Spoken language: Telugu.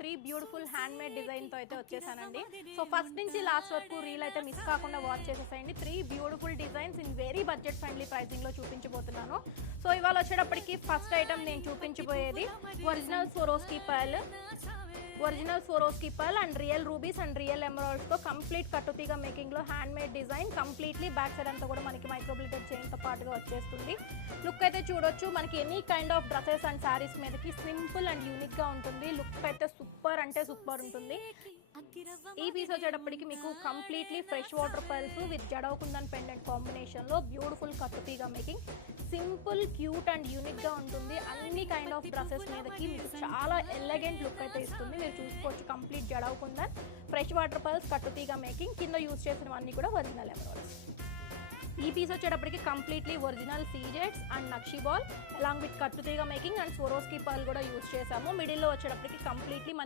3 బ్యూటిఫుల్ హ్యాండ్ మేడ్ డిజైన్ తో అయితే వచ్చేసానండి. సో ఫస్ట్ నుంచి లాస్ట్ వరకు రీల్ అయితే మిస్ కాకుండా వాచ్ చేసేసేయండి. 3 beautiful designs in very budget friendly pricing లో చూపించబోతున్నాను. సో ఇవాళ వచ్చేటప్పటికి ఫస్ట్ ఐటమ్ నేను చూపించబోయేది original Swarovski pearl and real rubies and real emeralds తో కంప్లీట్ కట్టుతీగ మేకింగ్ లో hand made design. Completely back side అంతా కూడా మనకి మైక్రోబ్లిటెడ్ చైన్ తో పాటుగా వచ్చేస్తుంది. లుక్ అయితే చూడొచ్చు, మనకి any kind of dresses and saris మీదకి సింపుల్ అండ్ యూనిక్ గా ఉంటుంది. లుక్ అయితే సూపర్ అంటే సూపర్ ఉంటుంది. ఈ పీస్ వచ్చేటప్పటికి మీకు completely fresh water pearls with jadau kundan pendant combination లో బ్యూటిఫుల్ కట్టుతీగ making. Simple, cute and unique గా ఉంటుంది. అన్ని కైండ్ ఆఫ్ డ్రెస్సెస్ మీదకి మీకు చాలా ఎలిగెంట్ లుక్ అయితే ఇస్తుంది. మీరు చూసుకోవచ్చు, complete jadau kundan, fresh water pearls, కట్టుతీగ మేకింగ్. కింద యూజ్ చేసినవన్నీ కూడా ఒరిజినల్ ఎమరాల్డ్స్. ఈ పీస్ వచ్చేటప్పటికి కంప్లీట్లీ ఒరిజినల్ సీజెట్స్ and nakshi ball along with కట్టుతీగ మేకింగ్ అండ్ స్వరోస్కీ పర్ల్ కూడా యూజ్ చేసాము. మిడిల్లో వచ్చేటప్పటికి కంప్లీట్లీ